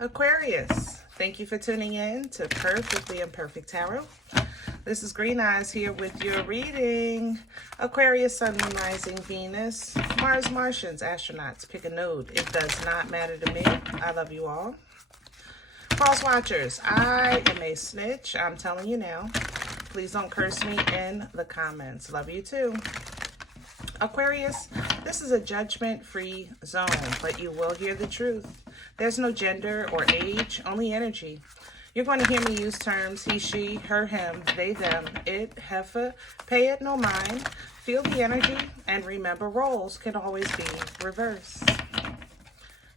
Aquarius, thank you for tuning in to Perfectly Imperfect Tarot. This is Green Eyes here with your reading. Aquarius, Sun, Moon, Rising, Venus, Mars, Martians, astronauts. Pick a node. It does not matter to me. I love you all. Cross watchers, I am a snitch. I'm telling you now. Please don't curse me in the comments. Love you too. Aquarius, this is a judgment-free zone, but you will hear the truth. There's no gender or age, only energy. You're going to hear me use terms he, she, her, him, they, them, it, heifer, pay it no mind, feel the energy, and remember roles can always be reversed.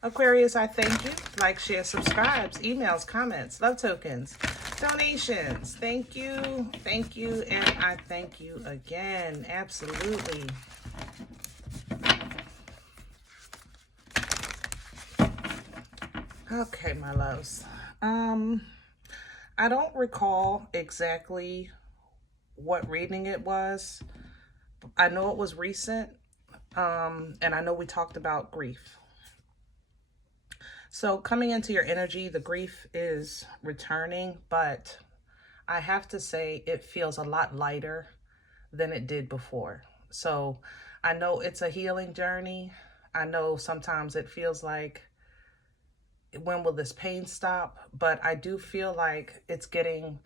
Aquarius, I thank you. Like, share, subscribes, emails, comments, love tokens, donations. Thank you, and I thank you again. Absolutely. Okay, my loves. I don't recall exactly what reading it was. I know it was recent, and I know we talked about grief. So coming into your energy, the grief is returning, but I have to say it feels a lot lighter than it did before. So I know it's a healing journey. I know sometimes it feels like, when will this pain stop? But I do feel like it's getting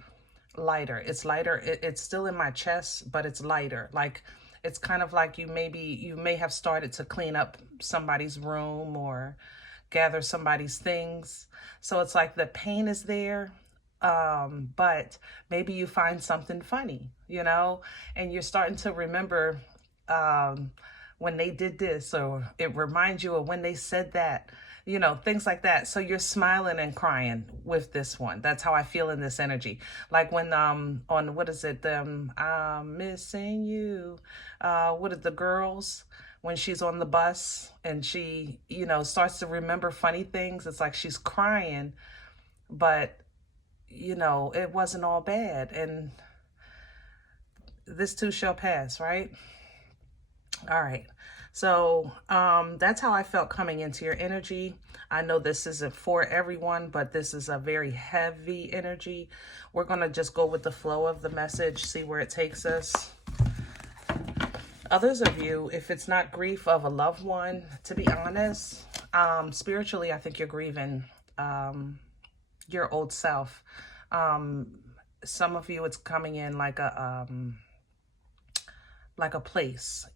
lighter. It's lighter. It's still in my chest, but it's lighter. Like, it's kind of like you may have started to clean up somebody's room or gather somebody's things. So it's like the pain is there, but maybe you find something funny, and you're starting to remember when they did this, or it reminds you of when they said that, things like that. So you're smiling and crying with this one. That's how I feel in this energy. Like when, on, what is it? I'm missing you. What are the girls? When she's on the bus and she, starts to remember funny things. It's like she's crying, but, it wasn't all bad. And this too shall pass, right? All right. So that's how I felt coming into your energy. I know this isn't for everyone, but this is a very heavy energy. We're going to just go with the flow of the message, see where it takes us. Others of you, if it's not grief of a loved one, to be honest, spiritually, I think you're grieving your old self. Some of you, it's coming in like a place,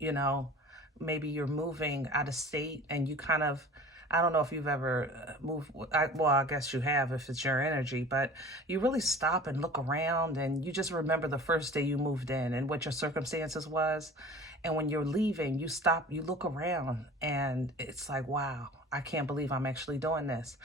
maybe you're moving out of state and you kind of, I don't know if you've ever moved, well, I guess you have if it's your energy, but you really stop and look around and you just remember the first day you moved in and what your circumstances was. And when you're leaving, you stop, you look around and it's like, wow, I can't believe I'm actually doing this.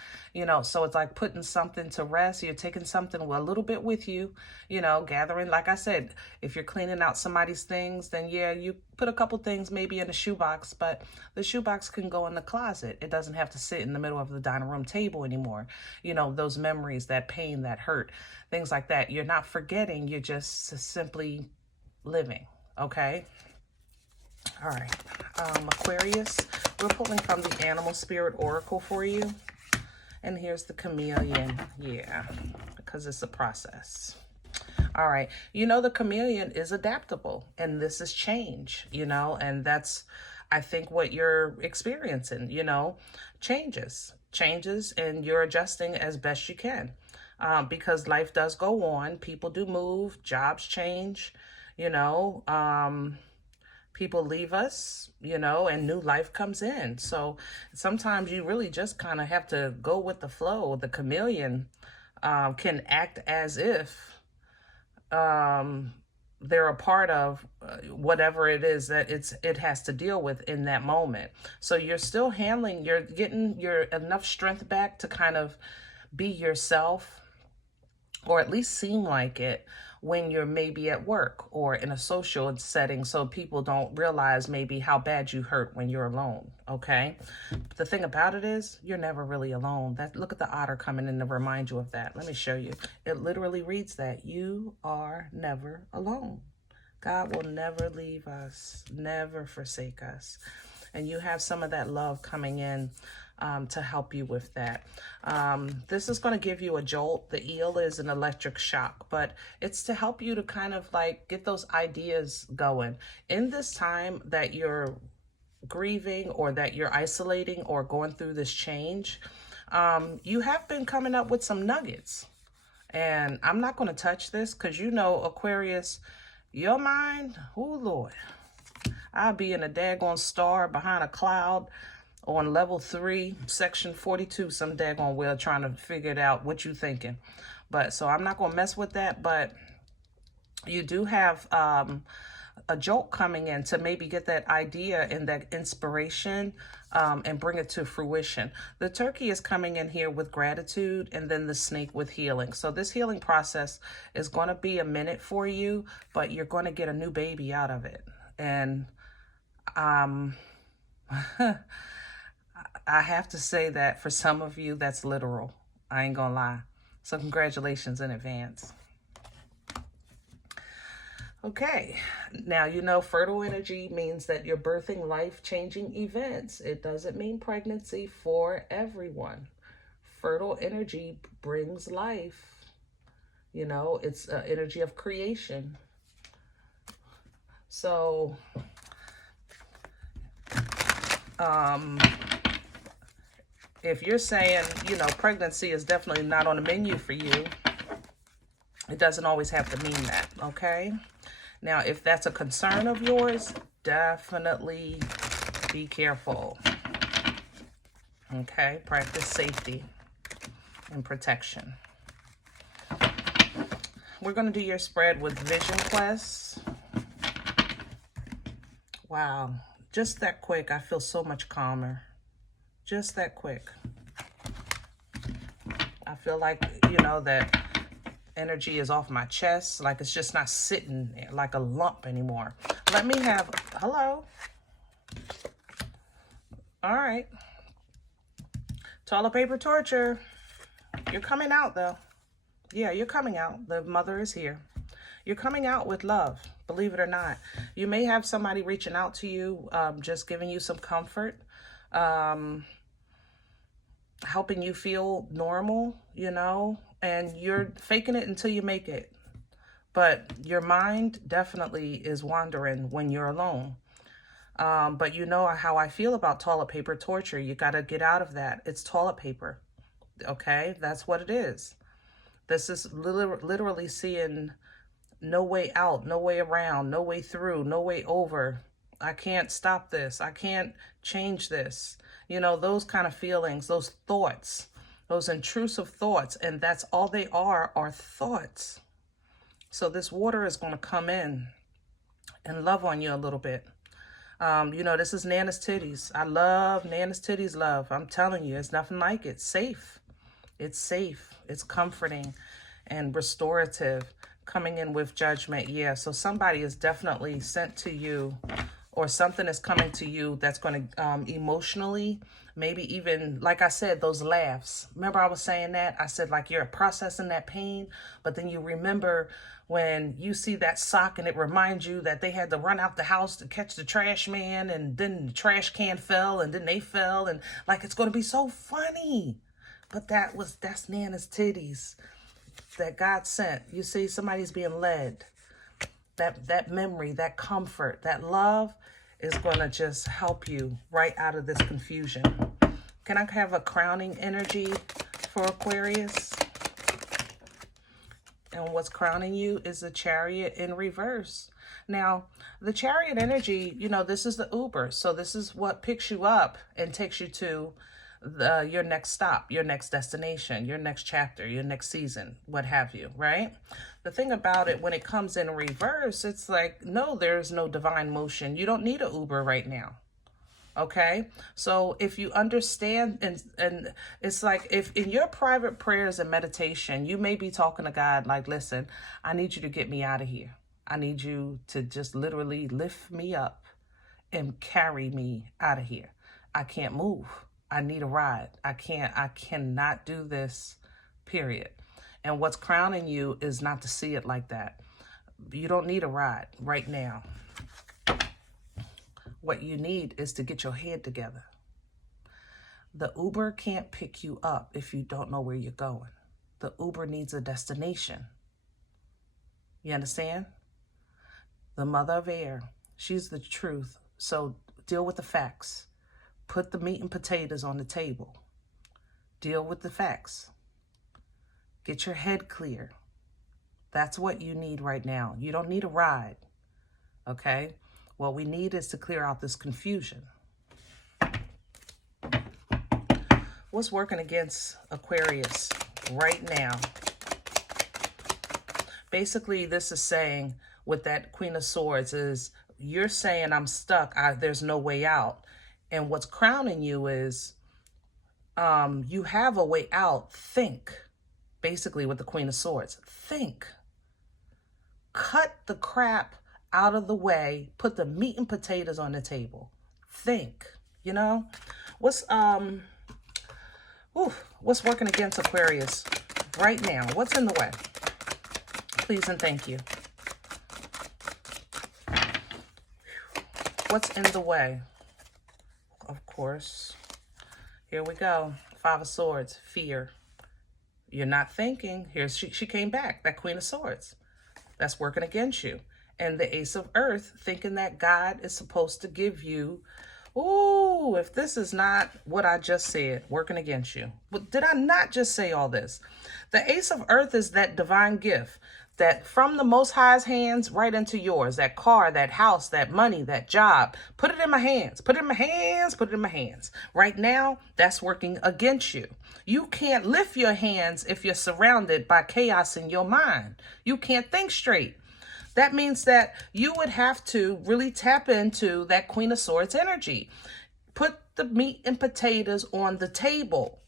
So it's like putting something to rest. You're taking something a little bit with you, gathering. Like I said, if you're cleaning out somebody's things, then yeah, you put a couple things maybe in a shoebox, but the shoebox can go in the closet. It doesn't have to sit in the middle of the dining room table anymore. Those memories, that pain, that hurt, things like that. You're not forgetting. You're just simply living. Okay. All right, Aquarius, we're pulling from the Animal Spirit Oracle for you. And here's the chameleon. Yeah, because it's a process. All right, the chameleon is adaptable, and this is change, and that's, I think, what you're experiencing, changes, and you're adjusting as best you can, because life does go on. People do move, jobs change, people leave us, and new life comes in. So sometimes you really just kind of have to go with the flow. The chameleon can act as if they're a part of whatever it is that it has to deal with in that moment. So you're still handling, you're getting your enough strength back to kind of be yourself, or at least seem like it, when you're maybe at work or in a social setting, so people don't realize maybe how bad you hurt when you're alone, okay? But the thing about it is, you're never really alone. Look at the otter coming in to remind you of that. Let me show you. It literally reads that. You are never alone. God will never leave us, never forsake us. And you have some of that love coming in to help you with that. This is going to give you a jolt. The eel is an electric shock, but it's to help you to kind of like get those ideas going. In this time that you're grieving or that you're isolating or going through this change, you have been coming up with some nuggets. And I'm not going to touch this because, you know, Aquarius, your mind, oh Lord, I'll be in a daggone star behind a cloud on level 3, section 42, some daggone well, trying to figure it out what you thinking. But so I'm not going to mess with that. But you do have a jolt coming in to maybe get that idea and that inspiration and bring it to fruition. The turkey is coming in here with gratitude, and then the snake with healing. So this healing process is going to be a minute for you, but you're going to get a new baby out of it. And I have to say that for some of you, that's literal. I ain't gonna lie. So congratulations in advance. Okay, now you know fertile energy means that you're birthing life-changing events. It doesn't mean pregnancy for everyone. Fertile energy brings life. You know, it's energy of creation. So, if you're saying, you know, pregnancy is definitely not on the menu for you, it doesn't always have to mean that, okay? Now, if that's a concern of yours, definitely be careful, okay? Practice safety and protection. We're going to do your spread with Vision Quest. Wow, just that quick, I feel so much calmer. Just that quick. I feel like, you know, that energy is off my chest. Like it's just not sitting like a lump anymore. Let me have, hello. All right. Toilet paper torture. You're coming out though. Yeah, you're coming out. The mother is here. You're coming out with love, believe it or not. You may have somebody reaching out to you, just giving you some comfort. Helping you feel normal, you know, and you're faking it until you make it. But your mind definitely is wandering when you're alone. But you know how I feel about toilet paper torture. You got to get out of that. It's toilet paper. Okay, that's what it is. This is literally seeing no way out, no way around, no way through, no way over. I can't stop this. I can't change this. You know, those kind of feelings, those thoughts, those intrusive thoughts, and that's all they are thoughts. So this water is going to come in and love on you a little bit. You know, this is Nana's Titties. I love Nana's Titties love. I'm telling you, it's nothing like it. It's safe. It's safe. It's comforting and restorative. Coming in with judgment. Yeah, so somebody is definitely sent to you, or something is coming to you that's going to emotionally, maybe even, like I said, those laughs. Remember I was saying that? I said like you're processing that pain, but then you remember when you see that sock and it reminds you that they had to run out the house to catch the trash man, and then the trash can fell, and then they fell, and like it's going to be so funny. But that's Nana's Titties that God sent. You see, somebody's being led. That memory, that comfort, that love is going to just help you right out of this confusion. Can I have a crowning energy for Aquarius? And what's crowning you is the Chariot in reverse. Now, the Chariot energy, you know, this is the Uber. So this is what picks you up and takes you to your next stop, your next destination, your next chapter, your next season, what have you, right? The thing about it, when it comes in reverse, it's like, no, there's no divine motion. You don't need an Uber right now. Okay, so if you understand, and it's like if in your private prayers and meditation, you may be talking to God like, listen, I need you to get me out of here. I need you to just literally lift me up and carry me out of here. I can't move. I need a ride. I cannot do this, period. And what's crowning you is not to see it like that. You don't need a ride right now. What you need is to get your head together. The Uber can't pick you up if you don't know where you're going. The Uber needs a destination. You understand? The mother of air, she's the truth. So deal with the facts. Put the meat and potatoes on the table. Deal with the facts. Get your head clear. That's what you need right now. You don't need a ride, okay? What we need is to clear out this confusion. What's working against Aquarius right now? Basically, this is saying with that Queen of Swords is you're saying I'm stuck. There's no way out. And what's crowning you is you have a way out. Think. Basically with the Queen of Swords. Think. Cut the crap out of the way. Put the meat and potatoes on the table. Think. You know? What's working against Aquarius right now? What's in the way? Please and thank you. What's in the way? Of course. Here we go. Five of Swords. Fear. You're not thinking. Here's she came back. That Queen of Swords. That's working against you. And the Ace of Earth, thinking that God is supposed to give you, ooh, if this is not what I just said, working against you. But did I not just say all this? The Ace of Earth is that divine gift that from the Most High's hands right into yours. That car, that house, that money, that job. Put it in my hands. Put it in my hands. Put it in my hands. Right now, that's working against you. You can't lift your hands if you're surrounded by chaos in your mind. You can't think straight. That means that you would have to really tap into that Queen of Swords energy. Put the meat and potatoes on the table,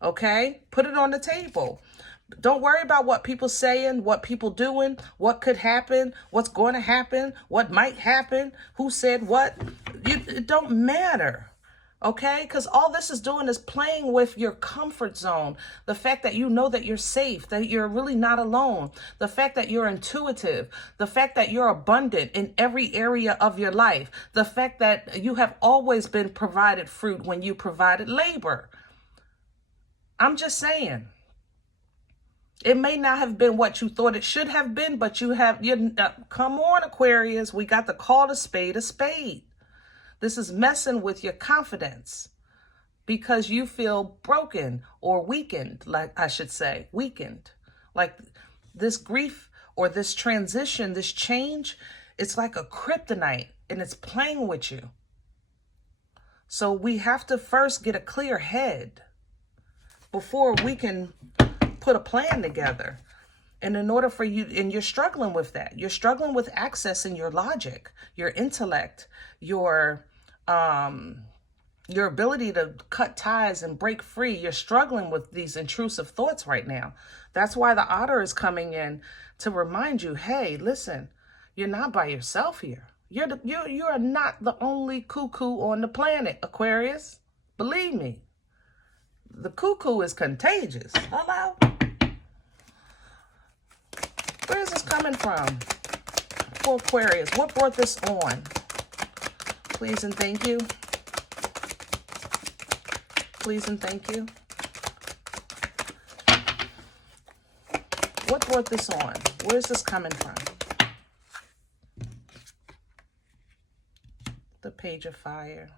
okay? Put it on the table. Don't worry about what people saying, what people doing, what could happen, what's going to happen, what might happen, who said what. It don't matter. Okay, because all this is doing is playing with your comfort zone. The fact that you know that you're safe, that you're really not alone. The fact that you're intuitive. The fact that you're abundant in every area of your life. The fact that you have always been provided fruit when you provided labor. I'm just saying. It may not have been what you thought it should have been, but you come on, Aquarius. We got to call a spade a spade. This is messing with your confidence because you feel broken or weakened, like I should say, weakened. Like this grief or this transition, this change, it's like a kryptonite and it's playing with you. So we have to first get a clear head before we can put a plan together. And in order for you, and you're struggling with that. You're struggling with accessing your logic, your intellect, your ability to cut ties and break free. You're struggling with these intrusive thoughts right now. That's why the Otter is coming in to remind you, hey, listen, you're not by yourself here. You are not the only cuckoo on the planet, Aquarius. Believe me. The cuckoo is contagious. Hello? Where is this coming from? For Aquarius, what brought this on? Please and thank you. Please and thank you. What brought this on? Where's this coming from? The Page of Fire.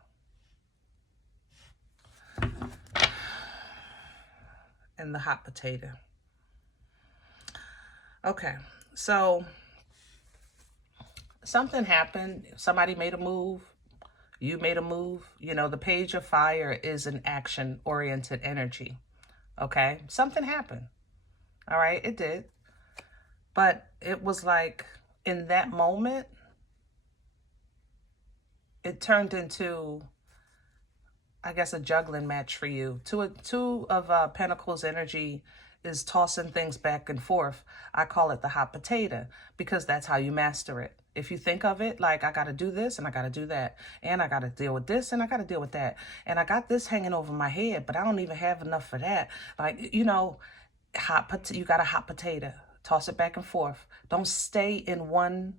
And the hot potato. Okay, so something happened. Somebody made a move. You made a move. You know, the Page of Fire is an action-oriented energy. Okay, something happened. All right, it did. But it was like in that moment, it turned into, I guess, a juggling match for you. Two of Pentacles energy is tossing things back and forth. I call it the hot potato because that's how you master it. If you think of it like, I got to do this and I got to do that, and I got to deal with this and I got to deal with that, and I got this hanging over my head, but I don't even have enough for that. Like, you know, you got a hot potato. Toss it back and forth. Don't stay in one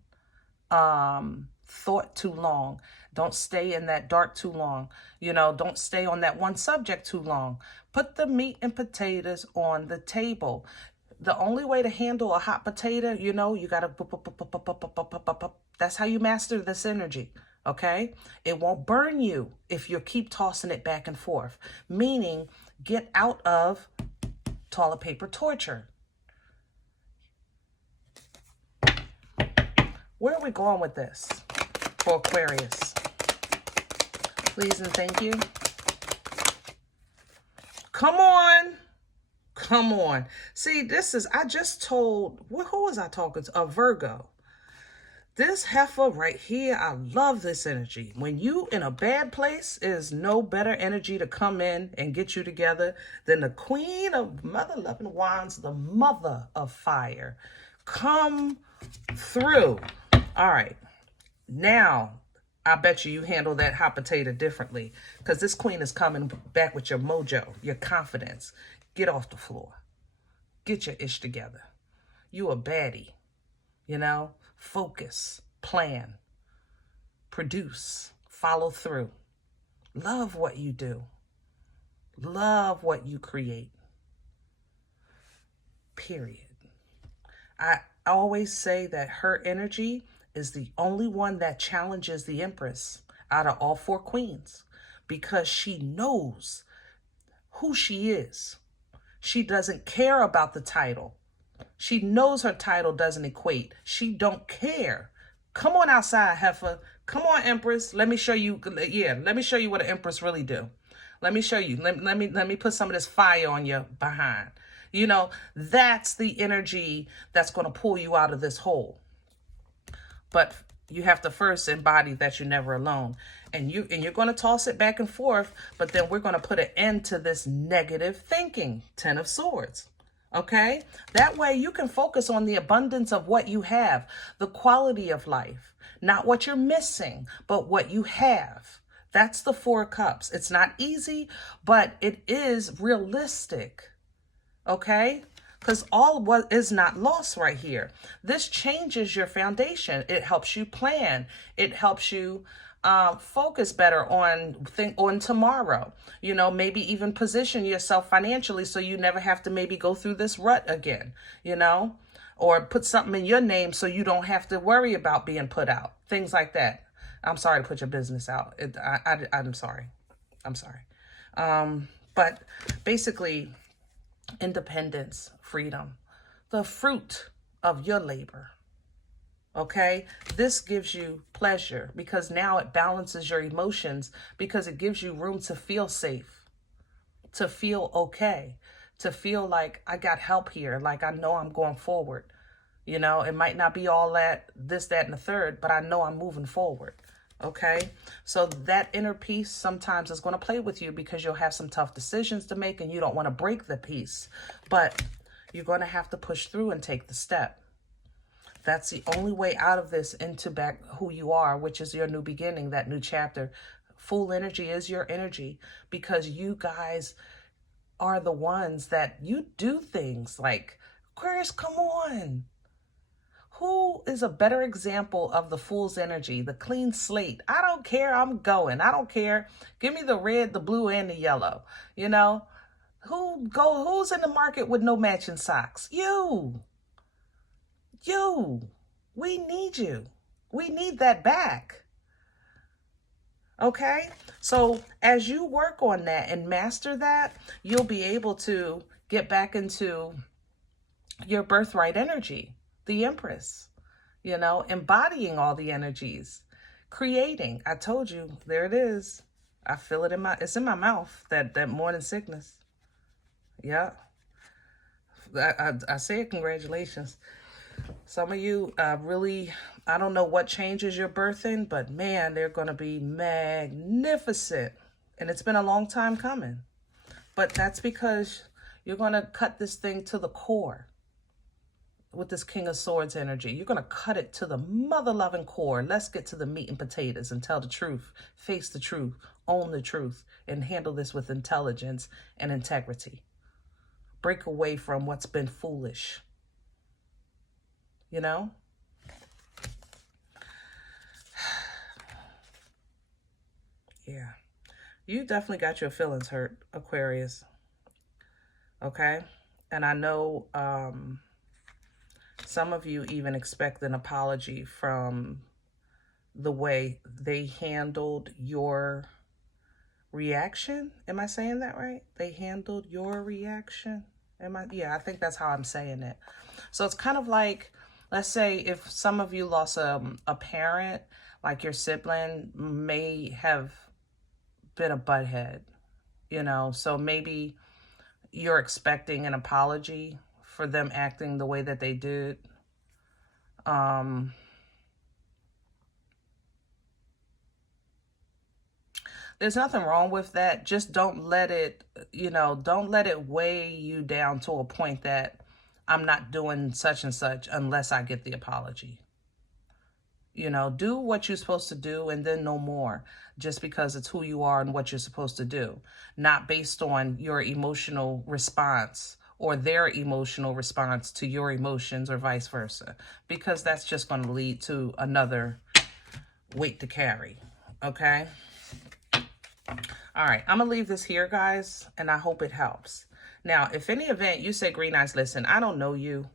thought too long. Don't stay in that dark too long. You know, don't stay on that one subject too long. Put the meat and potatoes on the table. The only way to handle a hot potato, you know, you got to, that's how you master this energy, okay? It won't burn you if you keep tossing it back and forth, meaning get out of toilet paper torture. Where are we going with this for Aquarius? Please and thank you. Come on. Come on. See, this is, I just told, who was I talking to? A Virgo. This heifer right here, I love this energy. When you in a bad place, is no better energy to come in and get you together than the Queen of Mother Loving Wands, the Mother of Fire. Come through. All right. Now, I bet you handle that hot potato differently, because this queen is coming back with your mojo, your confidence. Get off the floor. Get your ish together. You a baddie, you know? Focus, plan, produce, follow through. Love what you do. Love what you create. Period. I always say that her energy is the only one that challenges the Empress out of all four queens, because she knows who she is. She doesn't care about the title. She knows her title doesn't equate. She don't care. Come on outside, heifer. Come on, Empress. Let me show you. Yeah, let me show you what an Empress really do. Let me show you. Let me put some of this fire on your behind. You know, that's the energy that's going to pull you out of this hole. But you have to first embody that you're never alone. And you're going to toss it back and forth, but then we're going to put an end to this negative thinking. 10 of Swords. Okay? That way you can focus on the abundance of what you have, the quality of life, not what you're missing, but what you have. That's the 4 of Cups. It's not easy, but it is realistic. Okay? Because all what is not lost right here. This changes your foundation. It helps you plan. It helps you focus better on tomorrow. You know, maybe even position yourself financially so you never have to maybe go through this rut again, you know, or put something in your name so you don't have to worry about being put out. Things like that. I'm sorry to put your business out. I'm sorry. I'm sorry. But basically, independence, freedom, the fruit of your labor. Okay, this gives you pleasure because now it balances your emotions, because it gives you room to feel safe, to feel okay, to feel like I got help here, like I know I'm going forward. You know, it might not be all that, this, that, and the third, but I know I'm moving forward. Okay, so that inner peace sometimes is going to play with you because you'll have some tough decisions to make and you don't want to break the peace, but you're going to have to push through and take the step. That's the only way out of this, into back who you are, which is your new beginning, that new chapter. Full energy is your energy, because you guys are the ones that you do things like, Aquarius, come on. Who is a better example of the Fool's energy, the clean slate? I don't care. I'm going. I don't care. Give me the red, the blue, and the yellow. You know, who's in the market with no matching socks? You. We need you. We need that back. Okay? So as you work on that and master that, you'll be able to get back into your birthright energy, the Empress, you know, embodying all the energies, creating. I told you, there it is. I feel it it's in my mouth, that morning sickness. Yeah. I say congratulations. Some of you really, I don't know what changes you're birthing, but man, they're going to be magnificent. And it's been a long time coming. But that's because you're going to cut this thing to the core with this King of Swords energy. You're going to cut it to the mother-loving core. Let's get to the meat and potatoes and tell the truth, face the truth, own the truth, and handle this with intelligence and integrity. Break away from what's been foolish. You know? Yeah. You definitely got your feelings hurt, Aquarius. Okay? And I know some of you even expect an apology from the way they handled your reaction. Am I saying that right? They handled your reaction. Yeah, I think that's how I'm saying it. So it's kind of like, let's say if some of you lost a parent, like your sibling may have been a butthead, you know, so maybe you're expecting an apology for them acting the way that they did. There's nothing wrong with that. Just don't let it, don't let it weigh you down to a point that I'm not doing such and such unless I get the apology. Do what you're supposed to do and then no more, just because it's who you are and what you're supposed to do, not based on your emotional response or their emotional response to your emotions or vice versa, because that's just going to lead to another weight to carry. Okay? All right, I'm going to leave this here, guys, and I hope it helps. Now, if any event you say, Green Eyes, listen, I don't know you.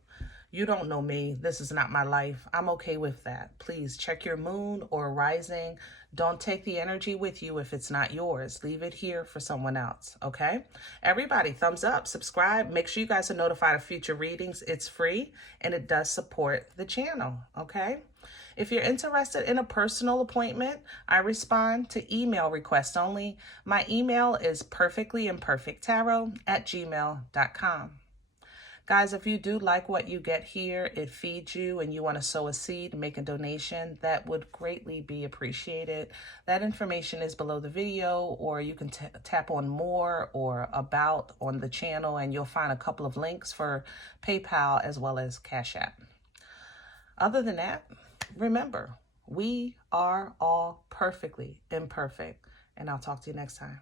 You don't know me. This is not my life. I'm okay with that. Please check your moon or rising. Don't take the energy with you if it's not yours. Leave it here for someone else, okay? Everybody, thumbs up, subscribe. Make sure you guys are notified of future readings. It's free, and it does support the channel, okay? If you're interested in a personal appointment, I respond to email requests only. My email is perfectlyimperfecttarot@gmail.com. Guys, if you do like what you get here, it feeds you, and you want to sow a seed, make a donation, that would greatly be appreciated. That information is below the video, or you can tap on more or about on the channel, and you'll find a couple of links for PayPal as well as CashApp. Other than that, remember, we are all perfectly imperfect, and I'll talk to you next time.